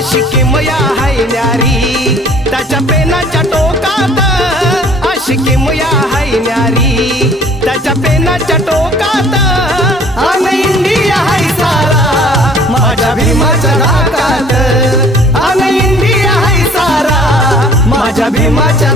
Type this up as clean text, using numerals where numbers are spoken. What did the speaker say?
आशिकी मया हाय न्यारी त्याच्या पेनाच्या टोकात, आशिकी मया हाय न्यारी त्याच्या पेनाच्या टोकात. अन इंडिया हाय सारा माझ्या भीमाच्या नाकात, अन इंडिया हाय सारा माझ्या भीमाच्या